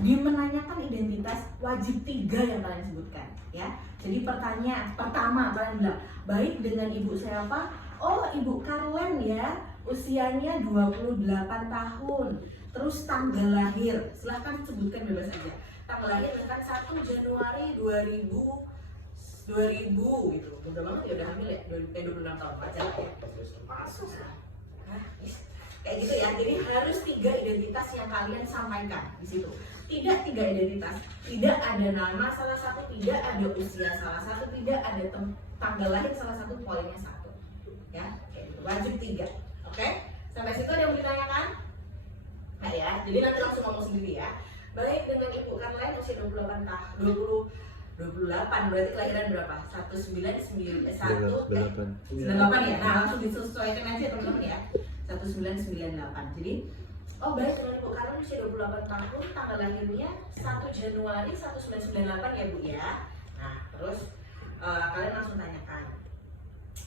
Di menanyakan identitas wajib 3 yang kalian sebutkan ya. Jadi pertanyaan pertama kalian bilang, baik dengan ibu siapa? Oh, ibu Karlen ya, usianya 28 tahun. Terus tanggal lahir, silahkan sebutkan bebas aja. Tanggal lahir misalkan 1 Januari 2000 gitu. Mudah banget ya, udah hamil ya, 26 tahun aja ya. Masuk lah. Kayak gitu ya. Jadi harus 3 identitas yang kalian sampaikan di situ. Tidak 3 identitas, tidak ada nama salah satu, tidak ada usia salah satu, tidak ada tanggal lahir salah satu, poinnya 1 ya, kayak gitu. Wajib 3. Oke, sampai situ ada yang ditanyakan? Nah ya, jadi nanti langsung ngomong sendiri ya. Baik dengan ibu Karlen usia 28 tahun, 28, berarti kelahiran berapa? 1991 98 ya. Nah, langsung disesuaikan aja teman-teman ya. 1998. Jadi oh baik dengan ibu Karlen usia 28 tahun, tanggal lahirnya 1 Januari 1998 ya Bu ya. Nah, terus kalian langsung tanyakan.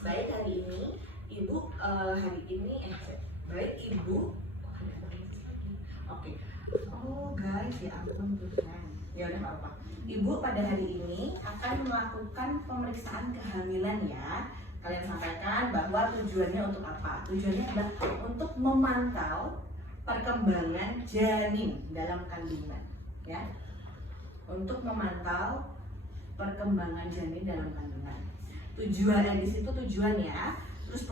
Baik hari ini ibu baik ibu. Oke. Oh guys, ya ampun Tuhan. Ya udah nggak apa-apa. Ibu pada hari ini akan melakukan pemeriksaan kehamilan ya. Kalian sampaikan bahwa tujuannya untuk apa? Tujuannya adalah untuk memantau perkembangan janin dalam kandungan ya. Untuk memantau perkembangan janin dalam kandungan. Tujuannya di situ tujuan ya. Terus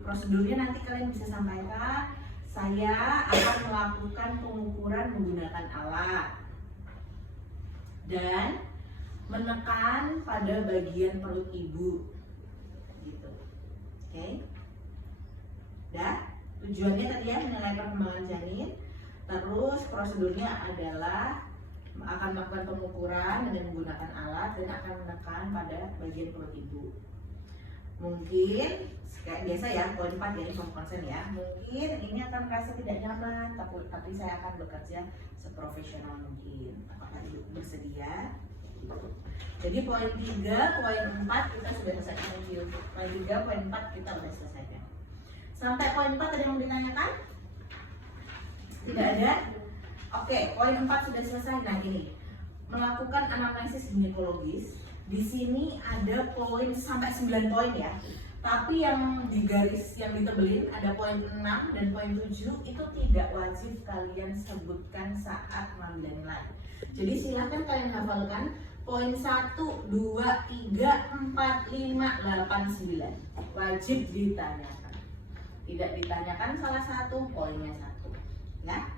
prosedurnya nanti kalian bisa sampaikan, saya akan melakukan pengukuran menggunakan alat dan menekan pada bagian perut ibu gitu. Oke. Dah, tujuannya tadi ya menilai perkembangan janin. Terus prosedurnya adalah akan melakukan pengukuran dengan menggunakan alat dan akan menekan pada bagian perut ibu. Mungkin kayak biasa ya, poin 4 ya, inform consent ya. Mungkin ini akan merasa tidak nyaman, tapi saya akan bekerja seprofesional mungkin. Apakah ibu bersedia? Jadi poin 3, poin 4 kita sudah selesaikan. Poin 3, poin 4 kita sudah selesaikan. Sampai poin 4 ada yang mau ditanyakan? Tidak ada? Oke, poin 4 sudah selesai. Nah ini, melakukan anamnesis ginekologis. Di sini ada poin sampai 9 poin ya. Tapi yang di garis yang ditebelin ada poin 6 dan poin 7 itu tidak wajib kalian sebutkan saat mengambil nilai. Jadi silahkan kalian hafalkan poin 1, 2, 3, 4, 5, 8, 9. Wajib ditanyakan. Tidak ditanyakan salah satu, poinnya 1. Ya.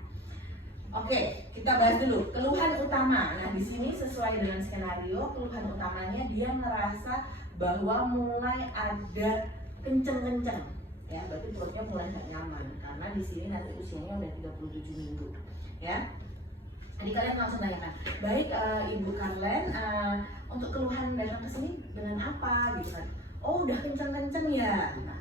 Oke, kita bahas dulu keluhan utama. Nah, di sini sesuai dengan skenario, keluhan utamanya dia ngerasa bahwa mulai ada kenceng-kenceng. Ya, berarti perutnya mulai nggak nyaman karena di sini nanti usianya udah 37 minggu. Ya. Jadi kalian langsung tanyakan, baik Ibu Karlen, untuk keluhan datang ke sini dengan apa gitu kan? Oh, udah kenceng-kenceng ya. Nah,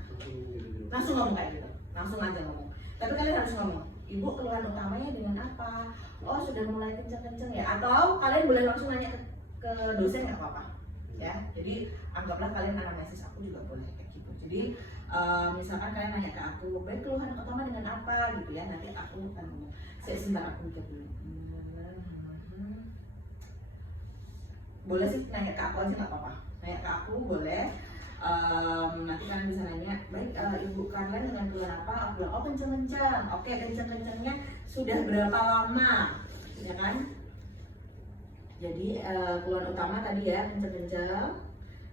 langsung ngomong kayak gitu, langsung aja ngomong. Tapi kalian harus ngomong, Ibu keluhan utamanya dengan apa? Oh, sudah mulai kenceng-kenceng ya. Atau kalian boleh langsung nanya ke dosen, nggak apa-apa. Ya, jadi anggaplah kalian anamnesis aku juga boleh kayak gitu. Jadi misalkan kalian nanya ke aku, baik keluhan utama dengan apa gitu ya. Nanti aku akan ngomong. Sebentar aku mikir dulu. Boleh sih nanya ke aku aja nggak apa-apa. Nanya ke aku boleh. Nanti kalian bisa nanya, baik Ibu Karlen dengan keluhan apa? Aku bilang, oh kenceng-kenceng. Oke, kenceng-kencengnya sudah berapa lama? Ya kan? Jadi keluhan utama tadi ya, kenceng-kenceng.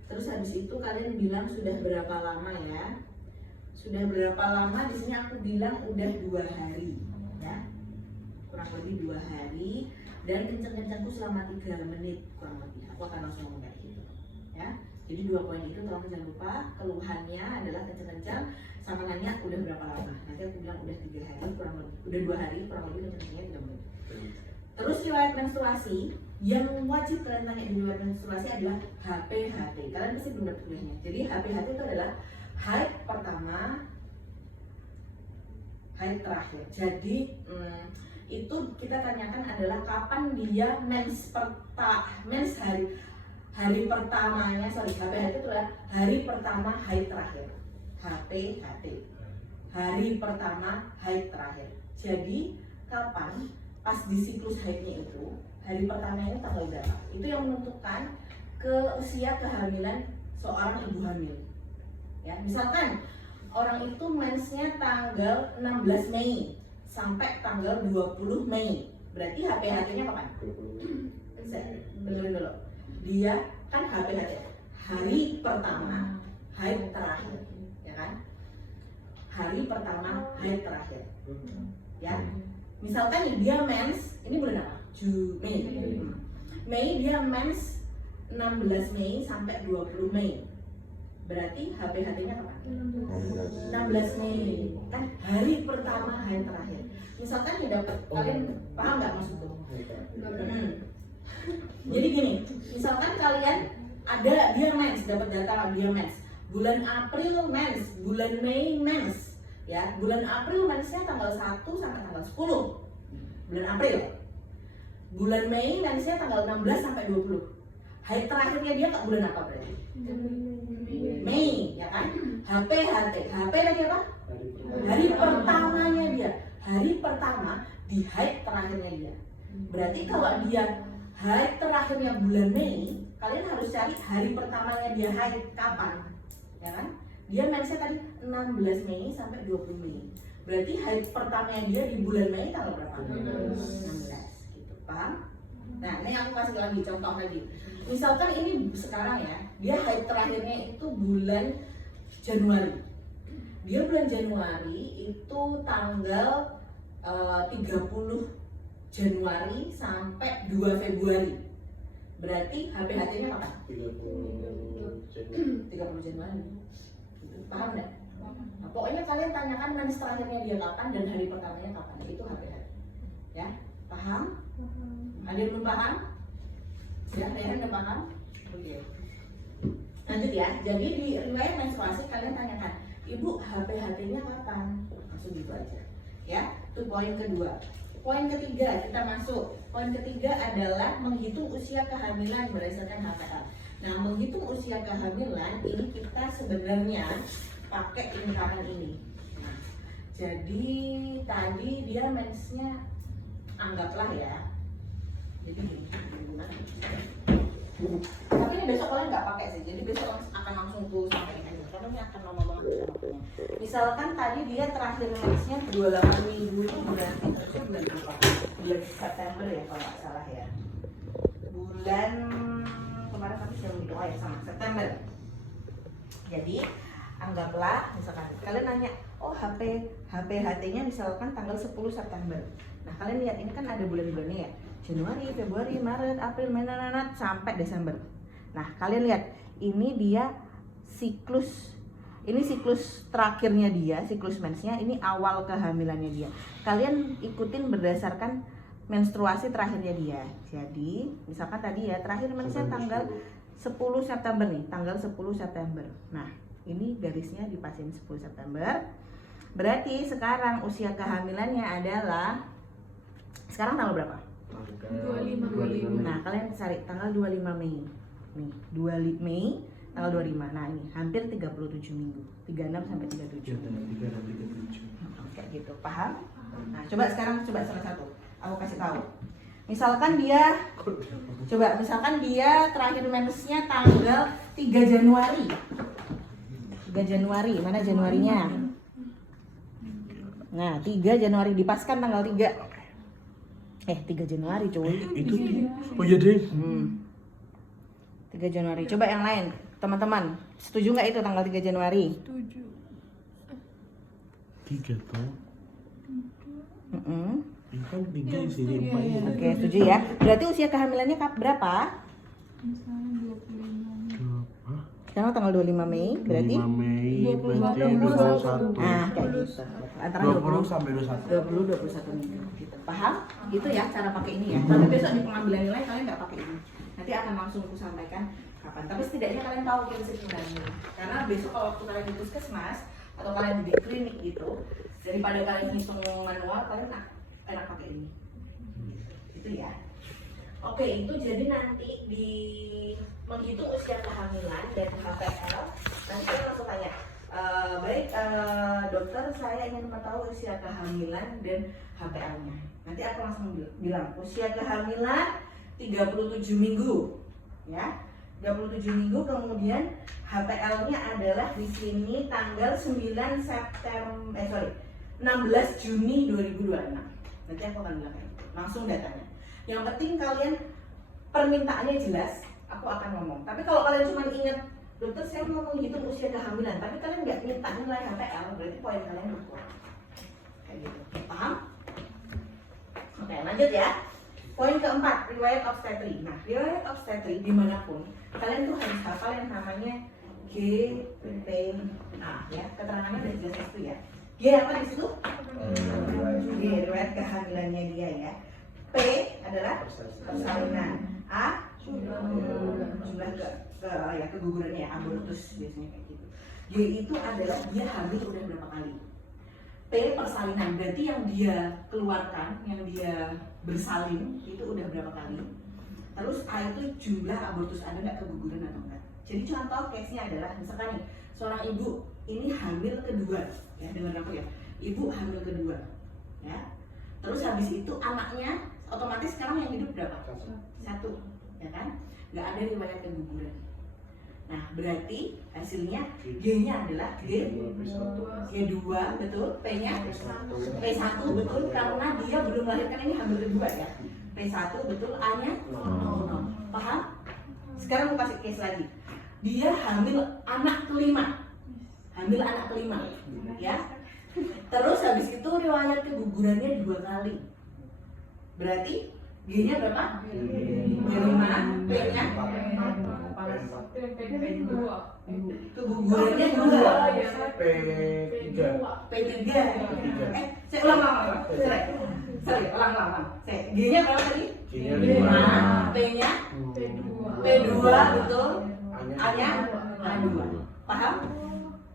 Terus habis itu kalian bilang sudah berapa lama ya? Sudah berapa lama? Di sini aku bilang udah 2 hari ya. Kurang lebih 2 hari. Dan kenceng-kencengku selama 3 menit kurang lebih. Aku akan langsung ngomong kayak gitu ya. Jadi 2 poin itu tolong jangan lupa. Keluhannya adalah kenceng-kenceng sama nanya udah berapa lama. Nanti aku bilang udah 3 hari kurang lebih, udah 2 hari kurang lebih kenceng-kencengnya 3 menit. Terus riwayat menstruasi, yang wajib kalian tanya di riwayat menstruasi adalah HPHT. Kalian pasti belum dapat kuliahnya. Jadi HPHT itu adalah haid pertama, haid terakhir. Jadi itu kita tanyakan adalah kapan dia mens hari pertamanya, HPHT itu adalah hari pertama haid terakhir. HPHT, hari pertama haid terakhir. Jadi kapan pas di siklus haidnya itu hari pertamanya tanggal berapa, itu yang menentukan ke usia kehamilan seorang ibu hamil. Ya, misalkan orang itu mensnya tanggal 16 Mei sampai tanggal 20 Mei, berarti HPHT-nya kapan? Dengerin dulu. Dia kan HPHT hari pertama haid terakhir, ya kan? Hari pertama haid terakhir. Ya. Misalkan nih dia mens, ini bulan apa? Mei. Mei dia mens 16 Mei sampai 20 Mei. Berarti HPHT-nya kapan? 16 Mei. Kan hari pertama haid terakhir. Misalkan dia dapat, kalian paham nggak maksudku? Jadi gini, misalkan kalian ada dia mens, dapat data dia mens. Bulan April mens, bulan Mei mens. Ya, bulan April mensnya tanggal 1 sampai tanggal 10. Bulan April. Bulan Mei mensnya tanggal 16 sampai 20. Haid terakhirnya dia ke bulan apa berarti? Mei, ya kan? HPHT tadi apa? Hari pertamanya dia. Hari pertama di haid terakhirnya dia. Berarti kalau dia haid terakhirnya bulan Mei, kalian harus cari hari pertamanya dia haid kapan, ya kan? Dia mensnya tadi 16 Mei sampai 20 Mei. Berarti haid pertamanya dia di bulan Mei tanggal berapa? 16. Gitu, paham? Nah, ini aku kasih lagi contoh lagi. Misalkan ini sekarang ya, dia haid terakhirnya itu bulan Januari. Dia bulan Januari itu tanggal 30 Januari sampai 2 Februari. Berarti HPHT-nya kapan? 30 Januari. Paham nggak? Nah, pokoknya kalian tanyakan mens terakhirnya dia kapan dan hari pertamanya kapan. Itu HPHT. Ya, paham? Ada yang belum paham? Ya, ada yang belum paham? Oke. Lanjut ya. Jadi di riwayat menstruasi kalian tanyakan, Ibu HPHT-nya kapan? Langsung gitu aja. Ya, itu poin kedua. Poin ketiga kita masuk. Poin ketiga adalah menghitung usia kehamilan berdasarkan HPL. Nah, menghitung usia kehamilan ini kita sebenarnya pakai lingkaran ini. Nah, jadi tadi dia mensnya anggaplah ya. Jadi gini, tapi ini besok kalian nggak pakai sih. Jadi besok akan langsung tuh sampai ini. Karena ini akan lama banget. Misalkan tadi dia terakhir mensnya 28 minggu itu berarti harusnya bulan apa? Bulan September ya kalau nggak salah ya. Bulan kemarin kami sudah itu ya sama September. Jadi anggaplah misalkan kalian nanya, oh HPHT-nya misalkan tanggal 10 September. Nah kalian lihat ini kan ada bulan-bulannya ya, Januari, Februari, Maret, April, Mei, sampai Desember. Nah kalian lihat ini dia siklus, ini siklus terakhirnya dia, siklus mensnya, ini awal kehamilannya dia. Kalian ikutin berdasarkan menstruasi terakhirnya dia. Jadi misalkan tadi ya terakhir mensnya tanggal 10 September nih, tanggal 10 September. Nah ini garisnya dipasin 10 September. Berarti sekarang usia kehamilannya adalah, sekarang tanggal berapa? 25. Nah kalian cari tanggal 25 Mei. Nih 25 Mei tanggal 25. Nah ini hampir 37 minggu, 36 sampai 37. Kayak gitu, paham? Nah coba sekarang salah satu aku kasih tahu. Misalkan dia terakhir mensnya tanggal 3 Januari. 3 Januari, mana Januarinya? Nah, 3 Januari dipaskan tanggal 3. 3 Januari cuy. Itu oh iya deh. 3 Januari. Coba yang lain, teman-teman. Setuju nggak itu tanggal 3 Januari? Setuju. 3 tuh. Ini kan 3 sini 4 ini. Oke, setuju ya. Berarti usia kehamilannya berapa? Misalnya 25. Berapa? Sekarang tanggal 25 Mei, berarti 5 Mei berarti 21. nah, kayak gitu. Antara 20 sampai 21. 21 minggu gitu. Paham? Itu ya cara pakai ini ya. Tapi besok di pengambilan nilai kalian nggak pakai ini. Nanti akan langsung aku sampaikan kapan. Tapi setidaknya kalian tahu prinsip pembagian. Karena besok kalau waktu kalian di puskesmas atau kalian di klinik gitu, daripada kalian hitung manual, kalian enak pakai ini. Itu ya. Oke, itu jadi nanti di menghitung usia kehamilan dan HPL, nanti kalian langsung tanya, Baik, dokter, saya ingin mengetahui usia kehamilan dan HPL-nya. Nanti aku langsung bilang usia kehamilan 37 minggu, ya. 37 minggu, kemudian HPL-nya adalah di sini tanggal 16 Juni 2026. Nanti aku akan bilang itu. Langsung datanya. Yang penting kalian permintaannya jelas, aku akan ngomong. Tapi kalau kalian cuma ingat, dokter saya mau menghitung usia kehamilan, tapi kalian nggak minta nilai HPL, berarti poin kalian berkurang. Kayak gitu. Paham? Oke, lanjut ya. Poin keempat, riwayat obstetri. Nah, riwayat obstetri dimanapun, kalian tuh harus hafal yang namanya GPA, ya. Keterangannya dari jelas itu ya. G apa di situ? G, riwayat kehamilannya dia ya. P adalah persalinan. A jumlah kegugurannya ya, abortus biasanya kayak gitu. G itu adalah dia hamil udah berapa kali. P persalinan, berarti yang dia keluarkan, yang dia bersalin itu udah berapa kali. Terus A itu jumlah abortus, ada nggak keguguran atau enggak. Jadi contoh case-nya adalah misalkan nih, seorang ibu ini hamil kedua, ya dengar aku ya, ibu hamil kedua, ya. Terus habis itu anaknya otomatis sekarang yang hidup berapa? Satu, ya kan? Nggak ada riwayat keguguran. Nah, berarti hasilnya G-nya adalah G2, betul. P-nya P1, betul, karena dia belum melahirkan, ini hamil kedua ya. P1, betul. A-nya 0. Paham? Sekarang mau kasih case lagi. Dia hamil anak kelima. Hamil anak kelima, ya. Terus habis itu riwayat kegugurannya 2 kali. Berarti G-nya berapa? G5, P-nya kegugurannya 2. P3. Saya ulang. Sorry, ulang. G-nya berapa tadi? G-nya 5, P-nya P2, betul. A-nya A2. Paham?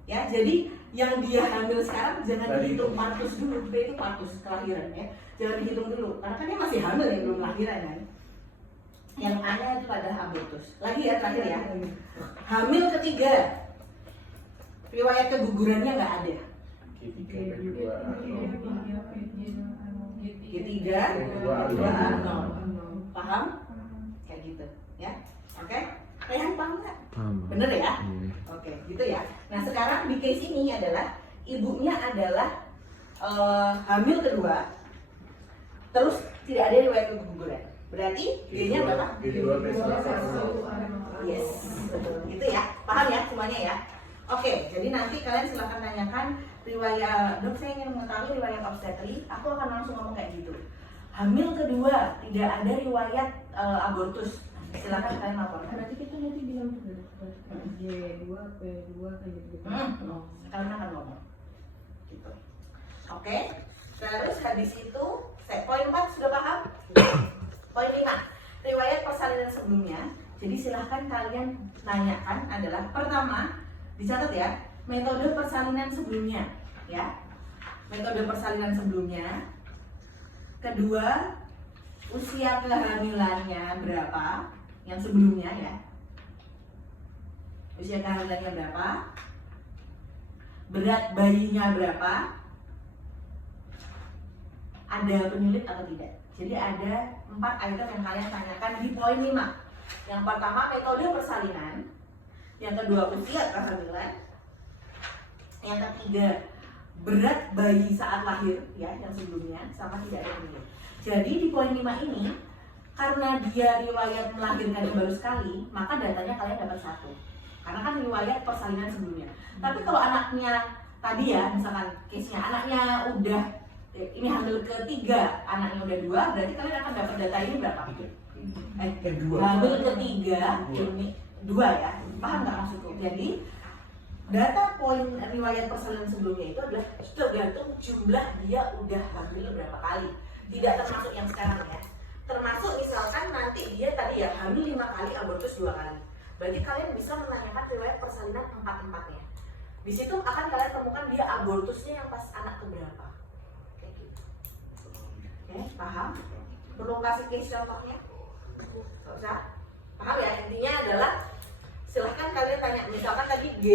Ya, jadi yang dia hamil sekarang jangan dihitung partus dulu. P itu partus kelahiran ya. Jangan dihitung dulu, karena kan dia masih hamil ya, belum lahiran kan. Yang A-nya itu adalah abortus. Lagi ya, terakhir ya. Hamil ketiga, riwayat kegugurannya nggak ada. G3, G2, paham? Kayak gitu, ya. Oke, Rehan paham nggak? Bener ya? Oke, gitu ya. Nah sekarang di case ini adalah ibunya adalah hamil kedua, terus tidak ada riwayat keguguran. Berarti G-nya berapa? Yes, betul. Gitu ya. Paham ya semuanya ya? Oke, jadi nanti kalian silahkan tanyakan riwayat, dok saya ingin mengetahui riwayat obstetri, aku akan langsung ngomong kayak gitu. Hamil kedua, tidak ada riwayat abortus, silahkan kalian laporkan. Berarti kita nanti bilang juga G2, P2 kayak gitu. Kalian akan ngomong gitu. Oke, terus habis itu poin 4 sudah paham? Poin 5, riwayat persalinan sebelumnya. Jadi silahkan kalian tanyakan adalah pertama, dicatat ya, metode persalinan sebelumnya, ya. Metode persalinan sebelumnya. Kedua, usia kehamilannya berapa? Yang sebelumnya ya. Usia kehamilannya berapa? Berat bayinya berapa? Ada penyulit atau tidak? Jadi ada 4 item yang kalian tanyakan di poin 5. Yang pertama metode persalinan, yang kedua usia kehamilan, yang ketiga berat bayi saat lahir ya, yang sebelumnya, sama tidak ada penyulit. Jadi di poin 5 ini, karena dia riwayat melahirkan yang baru sekali, maka datanya kalian dapat 1. Karena kan riwayat persalinan sebelumnya. Tapi kalau anaknya tadi ya, misalkan case-nya anaknya udah ini hamil ketiga, anaknya udah 2, berarti kalian akan dapat data ini berapa? Hamil ketiga ini 2 ya, paham nggak maksudku? Jadi data poin riwayat persalinan sebelumnya itu adalah tergantung jumlah dia udah hamil berapa kali, tidak termasuk yang sekarang ya. Termasuk misalkan nanti dia tadi ya hamil 5 kali, abortus 2 kali, berarti kalian bisa menanyakan riwayat persalinan 4-4-nya. Di situ akan kalian temukan dia abortusnya yang pas anak keberapa. Kayak gitu. Oke, paham? Perlu kasih case contohnya? Gak usah? Paham ya? Intinya adalah silahkan kalian tanya, misalkan tadi G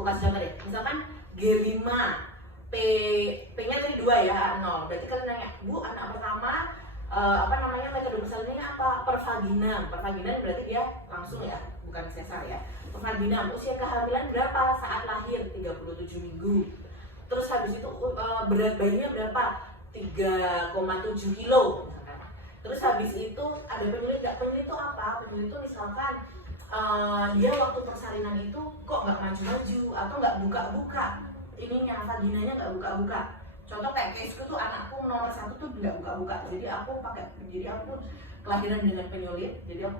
Aku kasih contoh deh. Misalkan G5, P-nya tadi 2 ya, 0. Berarti kalian nanya, Bu, anak pertama metode persalinannya apa? Pervaginam. Pervaginam berarti dia langsung ya, bukan sesar ya. Pervaginam, usia kehamilan berapa saat lahir? 37 minggu. Terus habis itu berat bayinya berapa? 3,7 kilo misalkan. Terus habis itu ada penyulit nggak? Penyulit itu apa? Penyulit itu misalkan dia waktu persalinan itu kok nggak maju-maju atau nggak buka-buka ininya, vaginanya nggak buka-buka. Contoh kayak caseku tuh, anakku nomor 1 tuh nggak buka-buka. Jadi aku kelahiran dengan penyulit. Jadi aku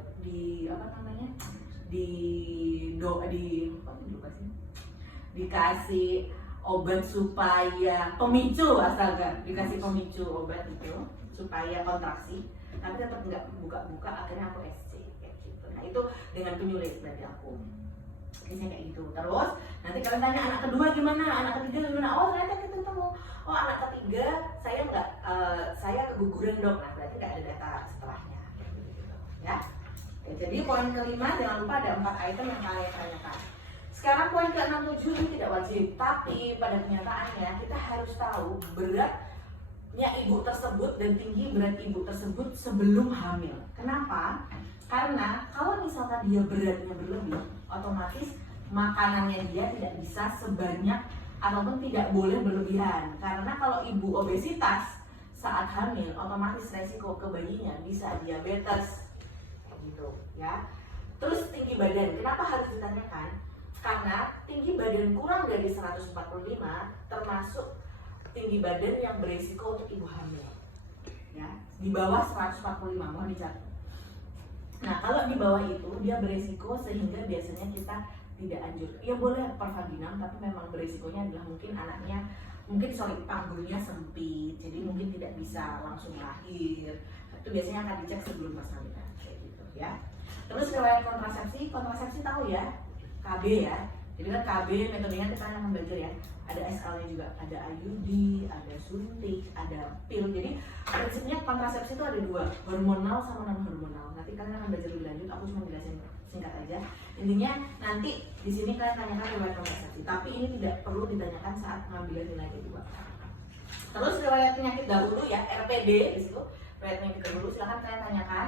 dikasih obat supaya pemicu, astaga, dikasih pemicu obat itu supaya kontraksi, tapi tetap nggak buka-buka. Akhirnya aku SC kayak gitu. Nah itu dengan penyulit berarti aku biasanya kayak gitu. Terus nanti kalian tanya anak kedua gimana, anak ketiga gimana? Oh ternyata kita ketemu. Oh anak ketiga saya keguguran dok. Nah berarti nggak ada data setelahnya kayak gitu ya. Jadi poin kelima, jangan lupa ada 4 item yang kalian tanyakan. Sekarang poin ke-67 ini tidak wajib, tapi pada kenyataannya kita harus tahu beratnya ibu tersebut dan tinggi berat ibu tersebut sebelum hamil. Kenapa? Karena kalau misalkan dia beratnya berlebih, otomatis makanannya dia tidak bisa sebanyak ataupun tidak boleh berlebihan. Karena kalau ibu obesitas saat hamil, otomatis resiko ke bayinya bisa diabetes gitu ya. Terus tinggi badan, kenapa harus ditanyakan? Karena tinggi badan kurang dari 145 termasuk tinggi badan yang beresiko untuk ibu hamil ya. Di bawah 145 mohon dicatat. Nah kalau di bawah itu dia beresiko sehingga biasanya kita tidak anjur. Ya boleh pervaginam, tapi memang beresikonya adalah panggulnya sempit, jadi mungkin tidak bisa langsung lahir. Itu biasanya akan dicek sebelum persalinan kayak gitu ya. Terus riwayat kontrasepsi tahu ya, KB ya. Jadi kan KB metodenya kita akan belajar ya. Ada SL-nya juga, ada IUD, ada suntik, ada pil. Jadi prinsipnya kontrasepsi itu ada 2, hormonal sama non hormonal. Nanti kalian akan belajar lebih lanjut. Aku cuma jelasin singkat aja. Intinya nanti di sini kalian tanyakan riwayat kontrasepsi, tapi ini tidak perlu ditanyakan saat pengambilan nilai kedua. Terus riwayat penyakit dahulu ya, RPD di situ. Riwayat penyakit dahulu silakan kalian tanyakan.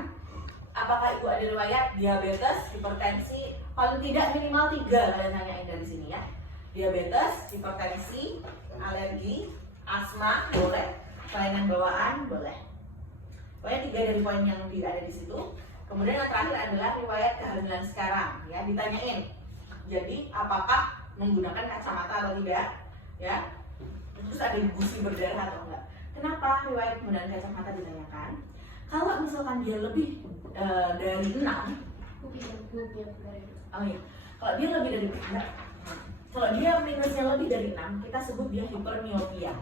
Apakah ibu ada riwayat diabetes, hipertensi, paling tidak minimal 3 kalian tanyain dari sini ya. Diabetes, hipertensi, alergi, asma boleh, kelainan bawaan boleh. Pokoknya 3 dari poin yang ada di situ. Kemudian yang terakhir adalah riwayat kehamilan sekarang ya, ditanyain. Jadi apakah menggunakan kacamata atau tidak ya. Terus ada gusi berdarah atau enggak. Kenapa riwayat penggunaan kacamata ditanyakan? Kalau misalkan dia lebih dari 6, kalau dia lebih dari 6, kalau dia minusnya lebih dari 6, kita sebut dia hipermiopia.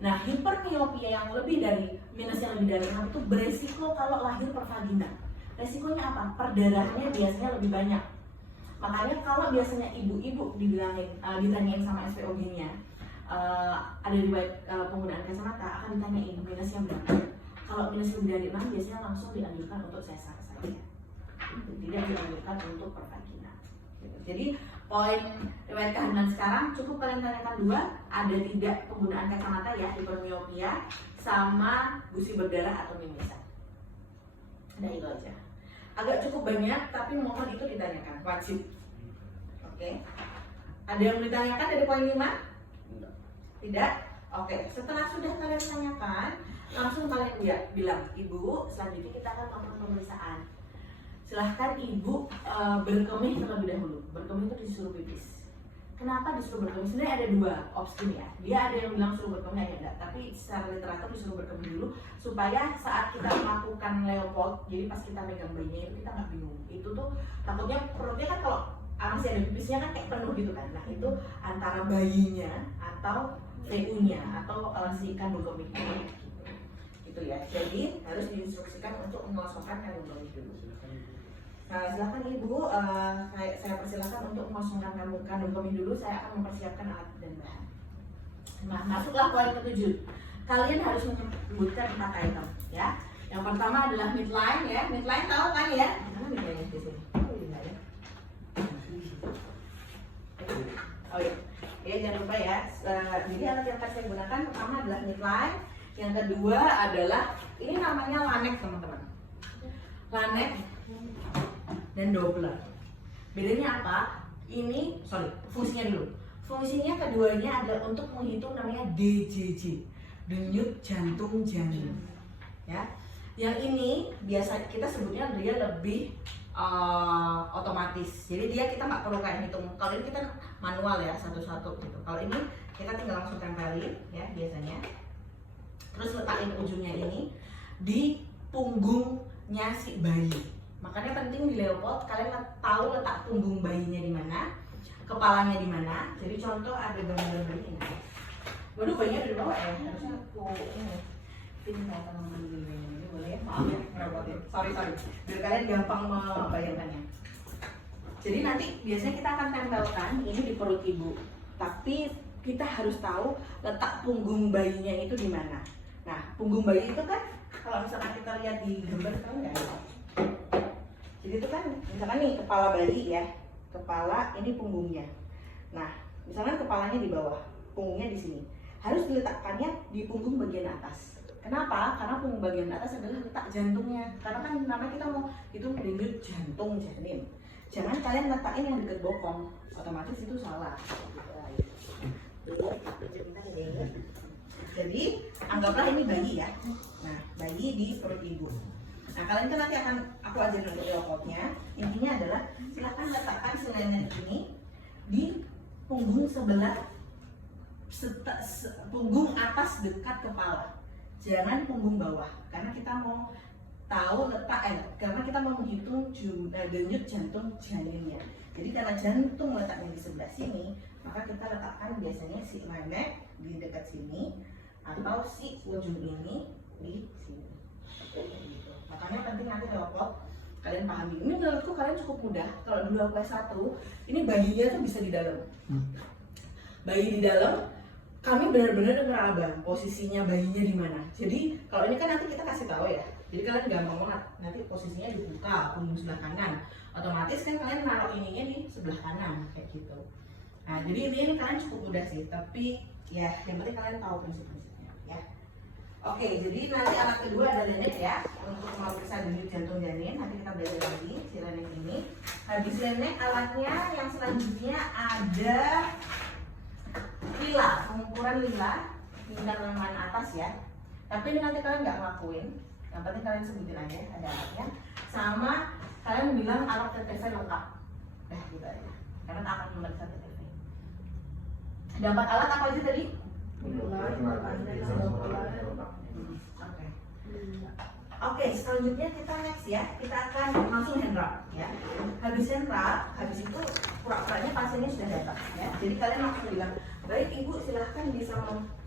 Nah, hipermiopia yang lebih dari minusnya lebih dari 6 itu beresiko kalau lahir pervaginam. Resikonya apa? Perdarahannya biasanya lebih banyak. Makanya kalau biasanya ibu-ibu ditanyain sama SPOG-nya, ada riwayat penggunaan kacamata, akan ditanyain minusnya berapa. Kalau minus lebih dari 6 biasanya langsung dianjurkan untuk sesar saja, tidak dianjurkan untuk pervaginam. Jadi poin riwayat kehamilan sekarang cukup kalian tanyakan 2, ada tidak penggunaan kacamata ya, hipermiopia sama gusi berdarah atau mimisan. Nah itu aja. Agak cukup banyak tapi mohon itu ditanyakan, wajib. Oke. Ada yang ditanyakan dari poin 5? Tidak? Oke, setelah sudah kalian tanyakan, langsung kalian bilang, Ibu, selanjutnya kita akan melakukan pemeriksaan. Silahkan Ibu berkemih terlebih dahulu. Berkemih itu disuruh pipis. Kenapa disuruh berkemih? Sebenarnya ada 2 opsi ya. Dia ada yang bilang suruh berkemih, ada enggak. Tapi secara literatur disuruh berkemih dulu supaya saat kita melakukan Leopold, jadi pas kita megang bayinya itu kita nggak bingung. Itu tuh takutnya perutnya kan kalau masih ada pipisnya kan kayak penuh gitu kan. Nah itu antara bayinya atau VU-nya atau si kandung kemihnya gitu ya. Jadi harus diinstruksikan untuk mengosongkan kandung kemih dulu. Nah, silakan Ibu, saya persilakan untuk mengosongkan kandung kemih dulu. Saya akan mempersiapkan alat dan bahan. Nah, masuklah poin ke-7. Kalian harus menyebutkan 4 item ya. Yang pertama adalah midline ya. Midline tahu kan ya? Mana midline di sini? Oh iya ya. Oh jangan lupa ya. Jadi alat yang akan saya gunakan pertama adalah midline, yang kedua adalah ini namanya lanek teman-teman. Lanek dan Doppler. Bedanya apa? Fungsinya dulu. Fungsinya keduanya adalah untuk menghitung namanya DJJ, denyut jantung janin. Ya, yang ini biasa kita sebutnya dia lebih otomatis. Jadi kita nggak perlu kayak hitung. Kalau ini kita manual ya satu-satu gitu. Kalau ini kita tinggal langsung tempelin ya biasanya. Terus letakin ujungnya ini di punggungnya si bayi. Makanya penting di Leopold kalian tahu letak punggung bayinya di mana, kepalanya di mana. Jadi contoh ada gambar bayi ini. Waduh, bayinya di bawah ya. Harusnya aku ini tinggal sama ini boleh ya? Maaf ya, ngerepotin. Sorry. Biar kalian gampang membayangkannya. Jadi nanti biasanya kita akan tempelkan ini di perut ibu. Tapi kita harus tahu letak punggung bayinya itu di mana. Nah, punggung bayi itu kan kalau misalkan kita lihat di gambar kan nggak ada. Jadi itu kan misalkan nih kepala bayi ya, kepala ini punggungnya. Nah, misalkan kepalanya di bawah, punggungnya di sini. Harus diletakkannya di punggung bagian atas. Kenapa? Karena punggung bagian atas adalah letak jantungnya. Karena kan namanya kita mau itu denyut jantung janin. Jangan kalian letakin yang dekat bokong, otomatis itu salah. Jadi anggaplah ini bayi ya. Nah, bayi di perut ibu. Nah, kalian kan nanti aku ajarin untuk Leopoldnya. Intinya adalah silahkan letakkan si nenek ini di punggung sebelah punggung atas dekat kepala. Jangan punggung bawah, karena kita mau tahu karena kita mau menghitung denyut jantung janinnya. Jadi karena jantung letaknya di sebelah sini, maka kita letakkan biasanya si nenek di dekat sini atau si ujung ini di sini. Gitu. Makanya penting nanti Leopold kalian pahami. Ini menurutku kalian cukup mudah. Kalau dulu aku S1, ini bayinya tuh bisa di dalam. Bayi di dalam, kami benar-benar ngeraba posisinya bayinya di mana. Jadi kalau ini kan nanti kita kasih tahu ya. Jadi kalian gampang banget. Nanti posisinya dibuka punggung sebelah kanan. Otomatis kan kalian naruh ininya di sebelah kanan kayak gitu. Nah, jadi ini kalian cukup mudah sih. Tapi ya yang penting kalian tahu prinsip-prinsipnya ya. Oke, jadi nanti alat kedua ada nenek ya, untuk memeriksa denyut jantung janin. Nanti kita belajar lagi si nenek ini. Habis nenek, alatnya yang selanjutnya ada lila, pengukuran lila, tingkat lengan atas ya. Tapi ini nanti kalian nggak ngelakuin, yang penting kalian sebutin aja ada alatnya. Sama kalian bilang alat TTV lengkap, gitu aja. Karena akan memeriksa TTV. Ada 4 alat apa aja tadi? Oke, selanjutnya kita next ya. Kita akan langsung hand wrap ya. Habis hand wrap, habis itu pura-puranya pasiennya sudah datang ya. Jadi kalian langsung bilang, baik ibu silahkan bisa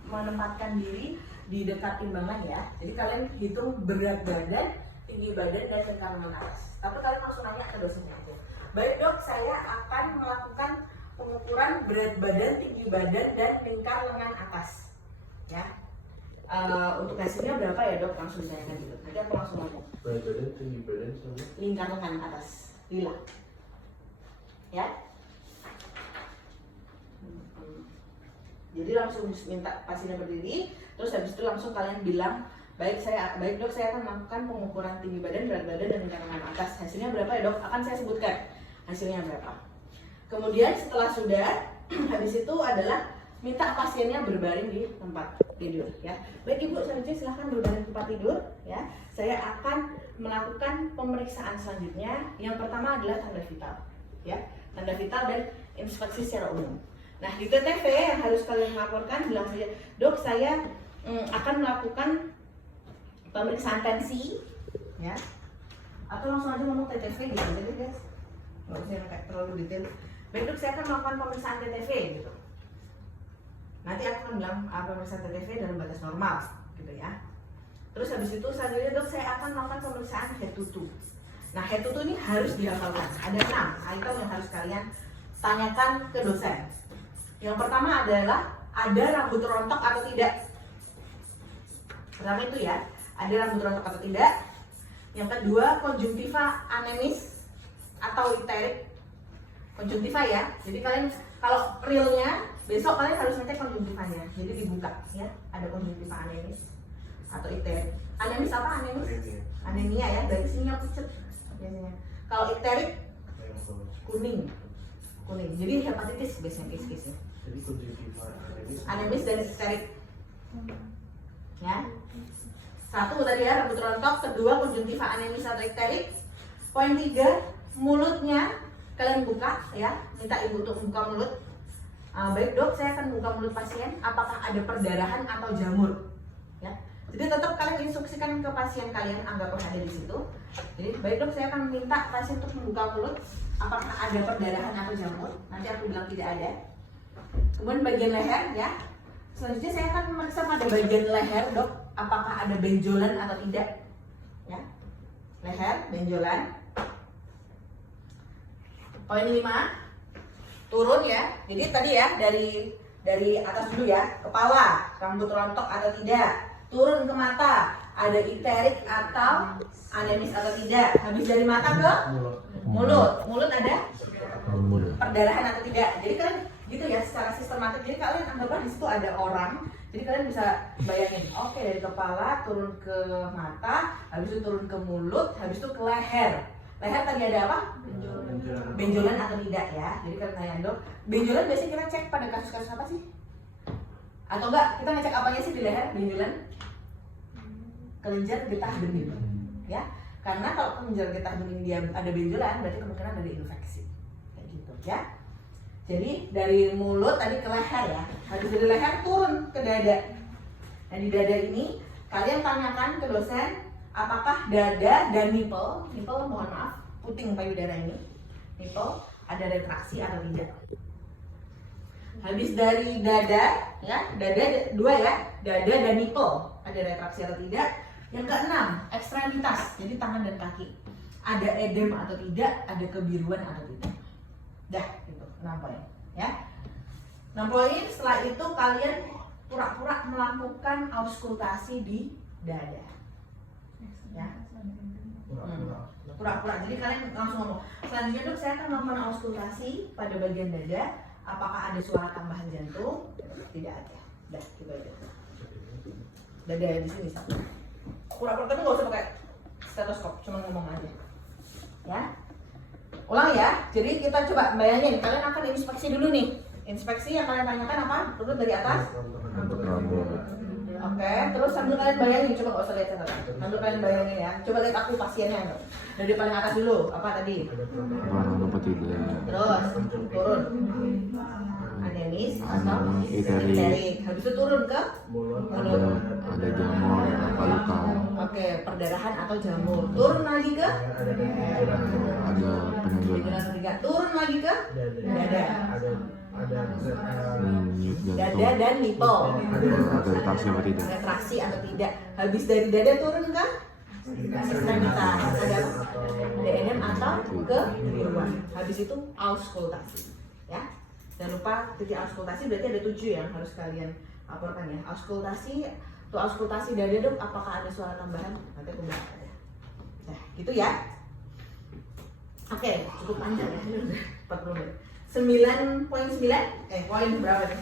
menempatkan diri di dekat timbangan ya. Jadi kalian hitung berat badan, tinggi badan dan lingkar lengan atas. Tapi kalian langsung nanya ke dosennya aja. Baik dok, saya akan melakukan pengukuran berat badan, tinggi badan dan lingkar lengan atas ya. Untuk hasilnya berapa ya dok? Langsung ditanyakan gitu. Nanti aku langsung ngomong. Berat badan, tinggi badan sama Lingkar lengan atas, lila. Ya. Jadi langsung minta pasiennya berdiri, terus habis itu langsung kalian bilang, baik dok, saya akan melakukan pengukuran tinggi badan, berat badan dan lingkar lengan atas. Hasilnya berapa ya dok? Akan saya sebutkan hasilnya berapa. Kemudian setelah sudah, habis itu adalah minta pasiennya berbaring di tempat tidur ya. Baik ibu, selanjutnya silahkan berbaring di tempat tidur ya. Saya akan melakukan pemeriksaan selanjutnya. Yang pertama adalah tanda vital ya, tanda vital dan inspeksi secara umum. Nah di TTV yang harus kalian laporkan, bilang saja, dok saya akan melakukan pemeriksaan tensi ya, atau langsung aja ngomong TTV gitu aja guys, nggak usah terlalu detail. Baik dok, saya akan melakukan pemeriksaan TTV gitu. Nanti aku akan bilang pemeriksaan TTV dalam batas normal gitu ya. Terus habis itu selanjutnya dok, saya akan melakukan pemeriksaan head to toe. Nah head to toe ini harus dihafalkan. Ada 6 item yang harus kalian tanyakan ke dosen. Yang pertama adalah ada rambut rontok atau tidak. Pertama itu ya, ada rambut rontok atau tidak. Yang kedua, konjungtiva anemis atau iterik. Konjungtiva ya. Jadi kalian kalau realnya Besok kalian harus ngecek konjungtifanya, jadi dibuka ya. Ada konjungtiva anemis atau iterik. Anemis apa anemis? Anemia ya, berarti sininya pucet biasanya. Kalau iterik kuning, jadi hepatitis biasanya case-case-nya. Jadi konjungtiva Anemis dan iterik. Ya. Satu tadi ya rambut rontok, kedua konjungtiva anemis atau iterik. Poin 3, mulutnya kalian buka ya, minta ibu untuk buka mulut. Baik dok, saya akan buka mulut pasien. Apakah ada perdarahan atau jamur? Ya. Jadi tetap kalian instruksikan ke pasien kalian, anggaplah ada di situ. Jadi baik dok, saya akan minta pasien untuk membuka mulut. Apakah ada perdarahan atau jamur? Nanti aku bilang tidak ada. Kemudian bagian leher ya. Selanjutnya saya akan memeriksa pada bagian leher dok, apakah ada benjolan atau tidak? Ya. Leher, benjolan. Poin 5, turun ya. Jadi tadi ya dari atas dulu ya, kepala, rambut rontok atau tidak, turun ke mata, ada iterik atau anemis atau tidak. Habis dari mata ke mulut ada perdarahan atau tidak. Jadi kalian gitu ya secara sistematik. Jadi kalian anggaplah di situ ada orang. Jadi kalian bisa bayangin, oke dari kepala turun ke mata, habis itu turun ke mulut, habis itu ke leher. Leher tadi ada apa? Benjolan atau tidak ya. Jadi kalian tanya dok, benjolan biasanya kita cek pada kasus-kasus apa sih? Atau enggak, kita ngecek apanya sih di leher benjolan? Kelenjar getah bening ya. Karena kalau kelenjar getah bening dia ada benjolan, berarti kemungkinan ada infeksi. Kayak gitu ya. Jadi dari mulut tadi ke leher ya. Habis dari leher turun ke dada. Nah di dada ini kalian tanyakan ke dosen apakah dada dan nipple mohon maaf, puting payudara ini, nipple ada retraksi atau tidak. Habis dari dada ya, dada dua ya, dada dan nipple ada retraksi atau tidak. Yang keenam, ekstremitas, jadi tangan dan kaki. Ada edem atau tidak, ada kebiruan atau tidak. Dah, gitu. 6 poin ya. 6 poin, setelah itu kalian pura-pura melakukan auskultasi di dada. Ya. Pura-pura. Jadi kalian langsung ngomong, selanjutnya dok saya akan melakukan auskultasi pada bagian dada. Apakah ada suara tambahan jantung? Tidak ada. Dah, gitu aja. Dada di sini satu. Pura-pura, tapi nggak usah pakai stetoskop, cuma ngomong aja. Ya. Ulang ya. Jadi kita coba bayangin, kalian akan inspeksi dulu nih. Inspeksi yang kalian tanyakan apa? Turun dari atas. Oke, terus sambil kalian bayangin, coba nggak usah lihat catatan. Sambil kalian bayangin ya. Coba lihat aku pasiennya. Dari paling atas dulu. Apa tadi? Apa tidak? Terus turun. Anemis atau iterik. Habis itu turun ke mulut. Ada jamur, apa luka? Oke, perdarahan atau jamur. Turun lagi ke Ada penenggelaman. turun lagi ke dada. Dada Jantung. dan nipple. Ada retraksi apa tidak? Retraksi atau tidak. Habis dari dada turun ke ekstremitas. Ada edem atau kebiruan. Habis itu auskultasi. Ya. Jangan lupa titik auskultasi berarti ada 7 yang harus kalian laporkan ya. Auskultasi tuh auskultasi dada dok, apakah ada suara tambahan? Nanti aku bilang ada. Nah, gitu ya. Oke, cukup panjang ya. Ini udah 40 menit. 9.9 poin berapa nih?